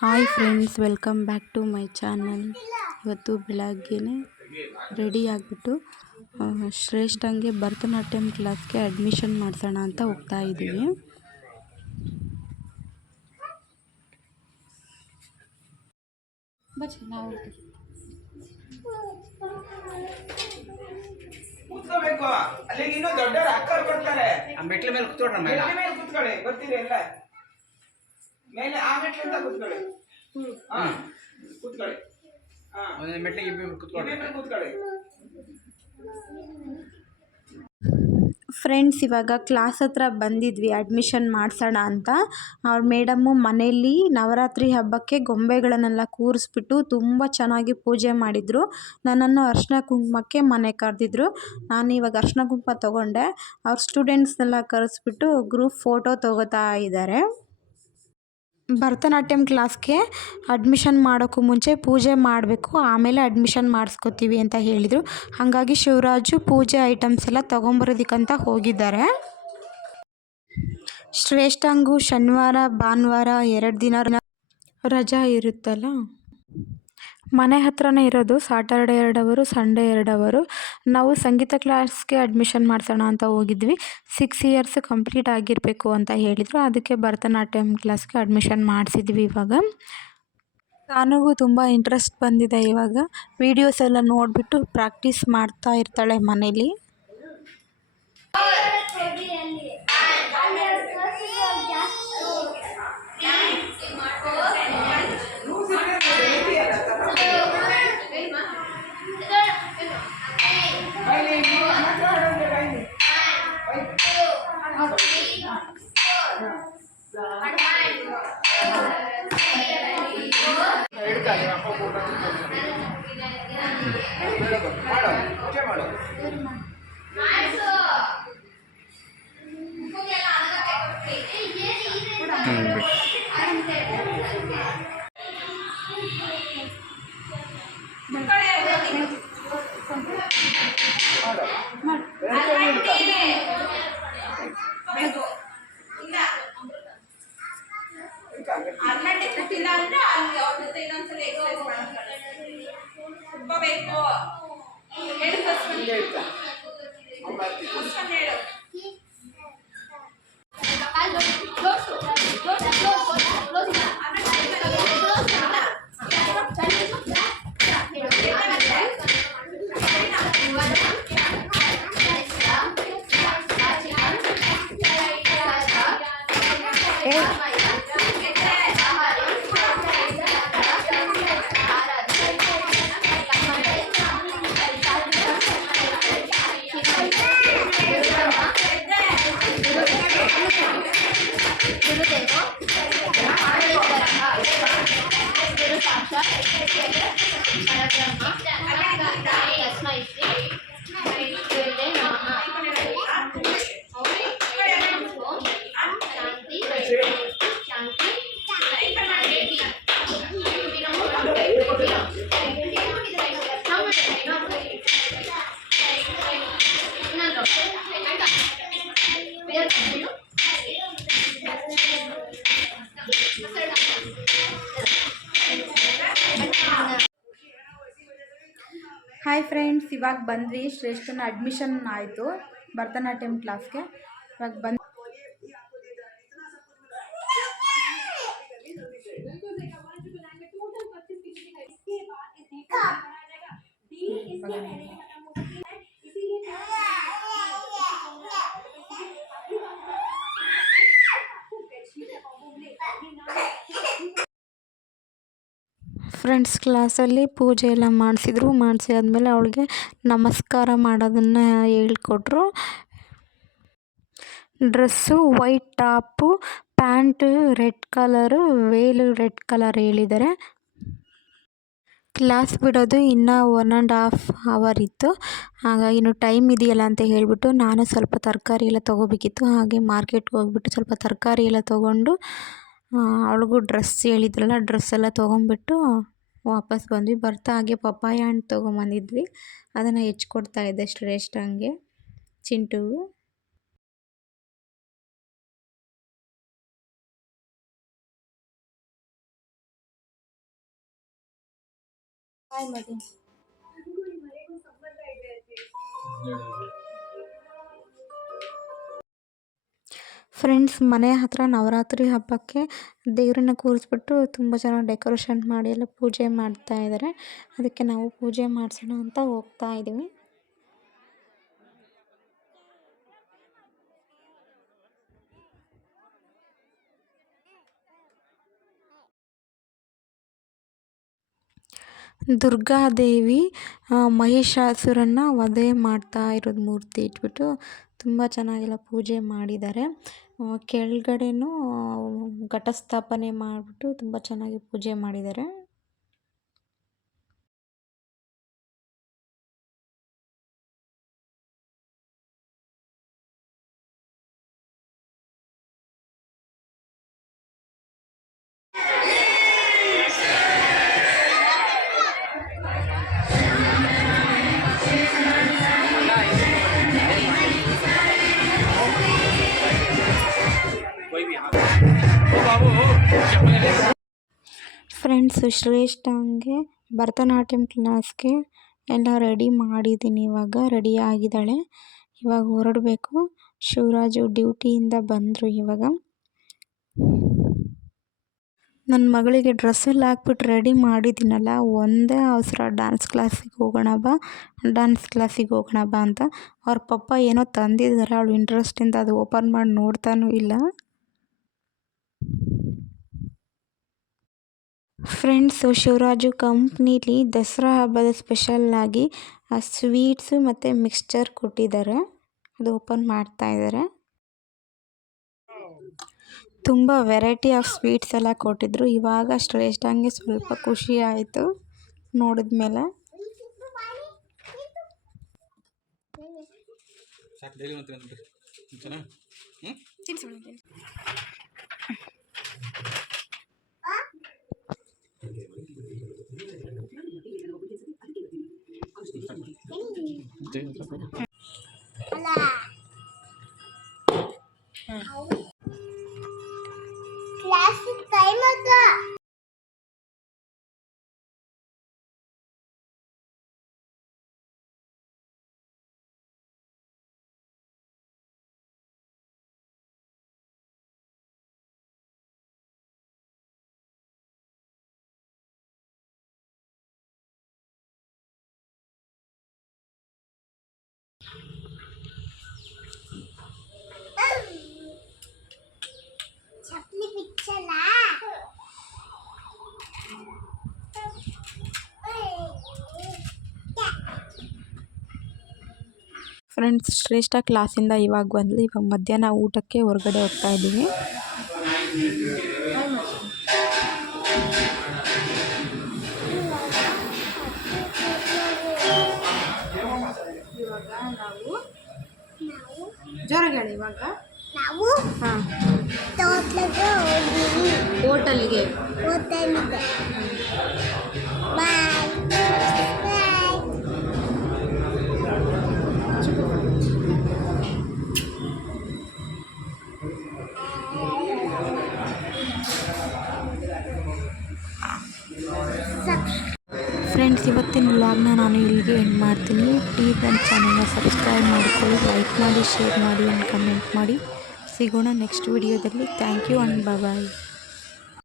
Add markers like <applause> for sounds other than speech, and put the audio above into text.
Hi friends, welcome back to my channel. ಇವತ್ತು ಬೆಳಗ್ಗೆನೆ ready ಆಗಿಬಿಟ್ಟು ಶ್ರೇಷ್ಠಂಗೆ ಭರತನಾಟ್ಯಂ ಕ್ಲಾಸ್ಗೆ ಅಡ್ಮಿಷನ್ ಮಾಡಿಸೋಣ ಅಂತ ಹೋಗ್ತಾ ಇದ್ದೀವಿ. ಕೂತ್ಕೋಬೇಕು. ಅಲ್ಲಿಗೆ ಇನ್ನೂ ದೊಡ್ಡವ್ರು ಅಕ್ಕವ್ರು ಬರ್ತಾರೆ. ಆ ಮೆಟ್ಲ ಮೇಲೆ ಕೂತ್ಕೊಡ್ರ ಮೇಲೆ ಮೆಟ್ಲ ಮೇಲೆ ಕೂತ್ಕೊಳ್ಳಿ ಬರ್ತೀರಿ ಎಲ್ಲ. ಮೇಲೆ ಆ ಮೆಟ್ಲಿಂದ ಕೂತ್ಕೊಳ್ಳಿ. ಹಾ ಕೂತ್ಕೊಳ್ಳಿ. ಹಾ. ಒಂದು ಮೆಟ್ಲಿಗೆ ಇಬ್ಬಿಬ್ರು ಕೂತ್ಕೊಡ್ರಿ ಇಬ್ಬಿಬ್ರು ಕೂತ್ಕೊಳ್ಳಿ. ಫ್ರೆಂಡ್ಸ್ ಇವಾಗ ಕ್ಲಾಸ್ ಹತ್ರ ಬಂದಿದ್ವಿ ಅಡ್ಮಿಷನ್ ಮಾಡಿಸೋಣ ಅಂತ. ಅವ್ರ ಮೇಡಮ್ಮು ಮನೆಯಲ್ಲಿ ನವರಾತ್ರಿ ಹಬ್ಬಕ್ಕೆ ಗೊಂಬೆಗಳನ್ನೆಲ್ಲ ಕೂರಿಸ್ಬಿಟ್ಟು ತುಂಬ ಚೆನ್ನಾಗಿ ಪೂಜೆ ಮಾಡಿದರು. ನನ್ನನ್ನು ಅರ್ಶಿನ ಕುಂಕುಮಕ್ಕೆ ಮನೆ ಕರೆದಿದ್ರು. ನಾನು ಇವಾಗ ಅರ್ಶಿನ ಕುಂಕುಮ ತೊಗೊಂಡೆ. ಅವ್ರ ಸ್ಟೂಡೆಂಟ್ಸ್ನೆಲ್ಲ ಕರೆಸ್ಬಿಟ್ಟು ಗ್ರೂಪ್ ಫೋಟೋ ತೊಗೋತಾ ಇದ್ದಾರೆ ಭರತನಾಟ್ಯಂ ಕ್ಲಾಸ್ಗೆ ಅಡ್ಮಿಷನ್ ಮಾಡೋಕ್ಕೂ ಮುಂಚೆ ಪೂಜೆ ಮಾಡಬೇಕು, ಆಮೇಲೆ ಅಡ್ಮಿಷನ್ ಮಾಡಿಸ್ಕೋತೀವಿ ಅಂತ ಹೇಳಿದರು. ಹಾಗಾಗಿ ಶಿವರಾಜು ಪೂಜೆ ಐಟಮ್ಸ್ ಎಲ್ಲ ತೊಗೊಂಬರೋದಕ್ಕಂತ ಹೋಗಿದ್ದಾರೆ. ಶ್ರೇಷ್ಠಾಂಗು ಶನಿವಾರ, ಭಾನುವಾರ ಎರಡು ದಿನ ರಜಾ ಇರುತ್ತಲ್ಲ? ಮನೆ ಹತ್ರನೇ ಇರೋದು ಸಾಟರ್ಡೆ ಎರಡು ಅವರು ಸಂಡೇ ಎರಡು ಅವರು ನಾವು ಸಂಗೀತ ಕ್ಲಾಸ್ಗೆ ಅಡ್ಮಿಷನ್ ಮಾಡಿಸೋಣ ಅಂತ ಹೋಗಿದ್ವಿ. ಸಿಕ್ಸ್ ಇಯರ್ಸ್ ಕಂಪ್ಲೀಟ್ ಆಗಿರಬೇಕು ಅಂತ ಹೇಳಿದರು. ಅದಕ್ಕೆ ಭರತನಾಟ್ಯಂ ಕ್ಲಾಸ್ಗೆ ಅಡ್ಮಿಷನ್ ಮಾಡಿಸಿದ್ವಿ ಇವಾಗ. ನನಗೂ ತುಂಬ ಇಂಟ್ರೆಸ್ಟ್ ಬಂದಿದೆ ಇವಾಗ. ವೀಡಿಯೋಸ್ ಎಲ್ಲ ನೋಡಿಬಿಟ್ಟು ಪ್ರಾಕ್ಟೀಸ್ ಮಾಡ್ತಾ ಇರ್ತಾಳೆ ಮನೇಲಿ. ಮಾಡು ಮಾಡು Gracias. <laughs> ಹಾಯ್ ಫ್ರೆಂಡ್ಸ್ ಇವಾಗ ಬಂದ್ವಿ ಶ್ರೇಷ್ಠನ ಅಡ್ಮಿಷನ್ ಆಯಿತು ಭರತನಾಟ್ಯಂ ಕ್ಲಾಸ್ಗೆ ಇವಾಗ ಬಂದು ಫ್ರೆಂಡ್ಸ್ ಕ್ಲಾಸಲ್ಲಿ ಪೂಜೆ ಎಲ್ಲ ಮಾಡಿಸಿದ್ರು. ಮಾಡಿಸಿ ಆದಮೇಲೆ ಅವಳಿಗೆ ನಮಸ್ಕಾರ ಮಾಡೋದನ್ನು ಹೇಳ್ಕೊಟ್ರು. Dress white top, pant red colour, veil red colour ಹೇಳಿದ್ದಾರೆ. ಕ್ಲಾಸ್ ಬಿಡೋದು ಇನ್ನೂ ಒನ್ ಆ್ಯಂಡ್ ಹಾಫ್ ಅವರ್ ಇತ್ತು. ಹಾಗಾಗಿ ಇನ್ನು ಟೈಮ್ ಇದೆಯಲ್ಲ ಅಂತ ಹೇಳಿಬಿಟ್ಟು ನಾನು ಸ್ವಲ್ಪ ತರಕಾರಿ ಎಲ್ಲ ತೊಗೋಬೇಕಿತ್ತು. ಹಾಗೆ ಮಾರ್ಕೆಟ್ಗೆ ಹೋಗ್ಬಿಟ್ಟು ಸ್ವಲ್ಪ ತರಕಾರಿ ಎಲ್ಲ ತೊಗೊಂಡು ಅವಳಿಗೂ ಡ್ರೆಸ್ ಹೇಳಿದ್ರಲ್ಲ ಡ್ರೆಸ್ ಎಲ್ಲ ತೊಗೊಂಬಿಟ್ಟು ವಾಪಸ್ ಬಂದ್ವಿ. ಬರ್ತಾ ಹಾಗೆ ಪಪ್ಪಾಯ ಹಣ್ಣು ತೊಗೊಂಬಂದಿದ್ವಿ. ಅದನ್ನು ಹೆಚ್ಕೊಡ್ತಾ ಇದ್ದೆ ಶ್ರೇಷ್ಠಂಗೆ ಚಿಂಟುವು ಫ್ರೆಂಡ್ಸ್ ಮನೆ ಹತ್ರ ನವರಾತ್ರಿ ಹಬ್ಬಕ್ಕೆ ದೇವರನ್ನ ಕೂರಿಸ್ಬಿಟ್ಟು ತುಂಬ ಚೆನ್ನಾಗಿ ಡೆಕೋರೇಷನ್ ಮಾಡಿ ಎಲ್ಲ ಪೂಜೆ ಮಾಡ್ತಾ ಇದ್ದಾರೆ. ಅದಕ್ಕೆ ನಾವು ಪೂಜೆ ಮಾಡಿಸೋಣ ಅಂತ ಹೋಗ್ತಾ ಇದ್ದೀವಿ. ದುರ್ಗಾದೇವಿ ದೇವಿ ಮಹಿಷಾಸುರನ್ನ ವಧೆ ಮಾಡ್ತಾ ಇರೋದು ಮೂರ್ತಿ ಇಟ್ಬಿಟ್ಟು ತುಂಬ ಚೆನ್ನಾಗೆಲ್ಲ ಪೂಜೆ ಮಾಡಿದ್ದಾರೆ. ಕೆಳಗಡೆನೂ ಘಟಸ್ಥಾಪನೆ ಮಾಡಿಬಿಟ್ಟು ತುಂಬ ಚೆನ್ನಾಗಿ ಪೂಜೆ ಮಾಡಿದ್ದಾರೆ. ಫ್ರೆಂಡ್ಸು ಶ್ರೇಷ್ಠಂಗೆ ಭರತನಾಟ್ಯಮ್ ಕ್ಲಾಸ್ಗೆ ಎಲ್ಲ ರೆಡಿ ಮಾಡಿದ್ದೀನಿ. ಇವಾಗ ರೆಡಿ ಆಗಿದ್ದಾಳೆ. ಇವಾಗ ಹೊರಡಬೇಕು. ಶಿವರಾಜು ಡ್ಯೂಟಿಯಿಂದ ಬಂದರು ಇವಾಗ. ನನ್ನ ಮಗಳಿಗೆ ಡ್ರೆಸ್ಸಲ್ಲಿ ಹಾಕ್ಬಿಟ್ಟು ರೆಡಿ ಮಾಡಿದ್ದೀನಲ್ಲ, ಒಂದೇ ಅವಸರ ಡ್ಯಾನ್ಸ್ ಕ್ಲಾಸಿಗೆ ಹೋಗೋಣ ಬಾ ಡ್ಯಾನ್ಸ್ ಕ್ಲಾಸಿಗೆ ಹೋಗೋಣ ಬಾ ಅಂತ. ಅವ್ರ ಪಪ್ಪ ಏನೋ ತಂದಿದ್ದಾರೆ, ಅವಳು ಇಂಟ್ರೆಸ್ಟಿಂದ ಅದು ಓಪನ್ ಮಾಡಿ ನೋಡ್ತಾನೂ ಇಲ್ಲ. ಫ್ರೆಂಡ್ಸು ಶಿವರಾಜು ಕಂಪ್ನೀಲಿ ದಸರಾ ಹಬ್ಬದ ಸ್ಪೆಷಲ್ಲಾಗಿ ಸ್ವೀಟ್ಸು ಮತ್ತು ಮಿಕ್ಸ್ಚರ್ ಕೊಟ್ಟಿದ್ದಾರೆ. ಅದು ಓಪನ್ ಮಾಡ್ತಾ ಇದ್ದಾರೆ. ತುಂಬ ವೆರೈಟಿ ಆಫ್ ಸ್ವೀಟ್ಸ್ ಎಲ್ಲ ಕೊಟ್ಟಿದ್ರು. ಇವಾಗ ಶ್ರೇಷ್ಠಂಗೆ ಸ್ವಲ್ಪ ಖುಷಿ ಆಯಿತು ನೋಡಿದ್ಮೇಲೆ. ಸಾಕು do. Okay. ಫ್ರೆಂಡ್ಸ್ ಶ್ರೇಷ್ಠ ಕ್ಲಾಸಿಂದ ಇವಾಗ ಬಂದು ಇವಾಗ ಮಧ್ಯಾಹ್ನ ಊಟಕ್ಕೆ ಹೊರಗಡೆ ಹೋಗ್ತಾ ಇದ್ದೀವಿ. ಜೋರಾಗಿ ಹೇಳಿ ಇವಾಗ. ನಾವು ಹಾಂ. ಹೋಟೆಲ್ಗೆ. ಹೋಟೆಲ್ಗೆ. ಬಾಯ್. ಫ್ರೆಂಡ್ಸ್ ಇವತ್ತಿನ ವ್ಲಾಗ್ನ ನಾನು ಇಲ್ಲಿಗೆ ಎಂಡ್ ಮಾಡ್ತೀನಿ. ಪ್ಲೀಸ್ ನನ್ನ ಚಾನಲ್ನ ಸಬ್ಸ್ಕ್ರೈಬ್ ಮಾಡಿಕೊಳ್ಳಿ ಲೈಕ್ ಮಾಡಿ ಶೇರ್ ಮಾಡಿ ಆ್ಯಂಡ್ ಕಮೆಂಟ್ ಮಾಡಿ. ಸಿಗೋಣ ನೆಕ್ಸ್ಟ್ ವಿಡಿಯೋದಲ್ಲಿ ಥ್ಯಾಂಕ್ ಯು ಆ್ಯಂಡ್ ಬಾಯ್